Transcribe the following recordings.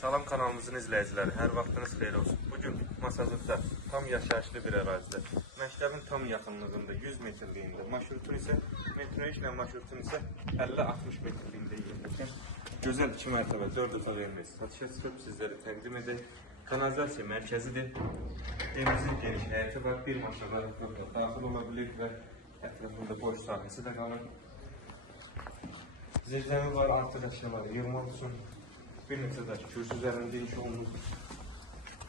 Salam kanalımızın izləyiciləri, hər vaxtınız xeyir olsun. Bugün Masazırda tam yaşayışlı bir ərazidə, məktəbin tam yaxınlığında 100 metrliyində, marşrutun isə metro işlə marşrutun isə 50-60 metrliyində yerləşən gözəl 2 mərtəbə 4 otaq evimiz satışa çıxıb sizlərə təqdim edək. Kanalizasiya mərkəzidir. Evimizin geniş həyəti var, bir maşınlar daxil ola bilir və ətrafında boş sahəsi də qalır. Zirzəmi var, artıq əşyaları yığmaq üçün. Bir neçə daş kürsü üzərində inşa olunur.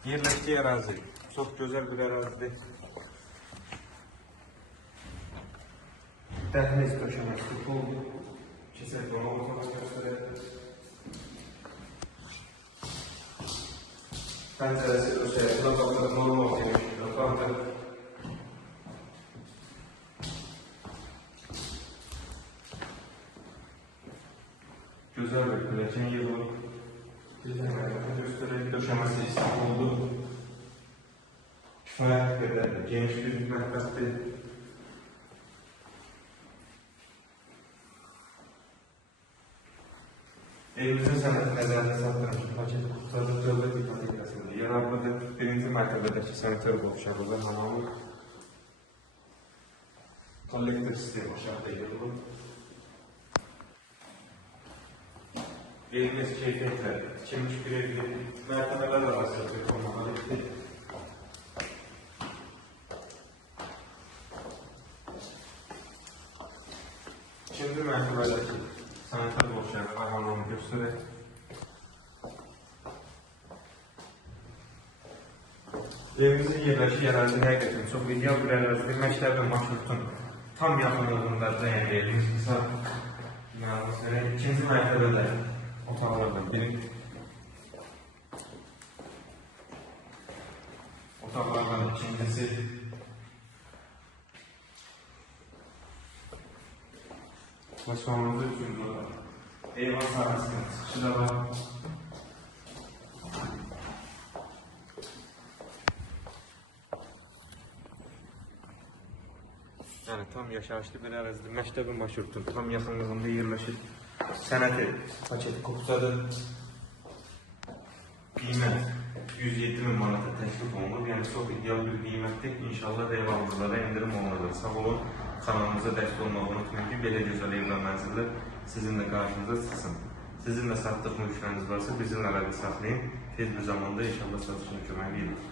Yerləşdiyi ərazi çox gözəl bir ərazidir. Dəhliz döşəməsi oldu. Keçək dolab otağını göstərək. Pəncərəsi döşəyə, buna baxırıq, normal genişlik otaqdır. Gözəl bir pilləkən yığılıb. Göstərək, döşəməsi istif oldu. Kifayət qədər geniş bir mətbəxdir. Evimizin sənəti nəzərdə çatdırılmış paket qutuları dövlət ipotekasında yararlıdır. Birinci mərtəbədəki sanitär qovşağıda hamamı kollektor sistemi aşağıda yığılıb. Evimiz keyfiyyətlə tikilmiş bir evdir. Mərtəbələr arasında bir olmalıdır. İkinci mərtəbədəki sanitar qovşağı və hamamı göstərək. Evimizin yerləşik ərazi həqiqətən çox ideal bir ərazidir. Məktəbin marşrutun tam yaxınlığında dayan evimiz qısa. İkinci mərtəbədə otaqlardan biri. Otaqlardan ikincisi. Və sonunda üçüncü var. Eyvan sahəsinin çıxışı da var. Yəni tam yaşayışlı bir ərazidir. Məktəbin marşrutun tam yaxınlığında yerləşir. Sənəti paket qutdadır. Qiymət 107.000 manata təklif olunur. Yəni çox ideal bir qiymətdir. İnşallah ev alıcılara endirim olunacaq. Sağ olun. Kanalımıza dəstək olmağı unutmayın ki, belə gözəl ev və mənzillər sizinlə qarşınıza çıxsın. Sizin də satdıq mülkləriniz varsa bizimlə əlaqə saxlayın. Tez bir zamanda inşallah satışına kömək edirik.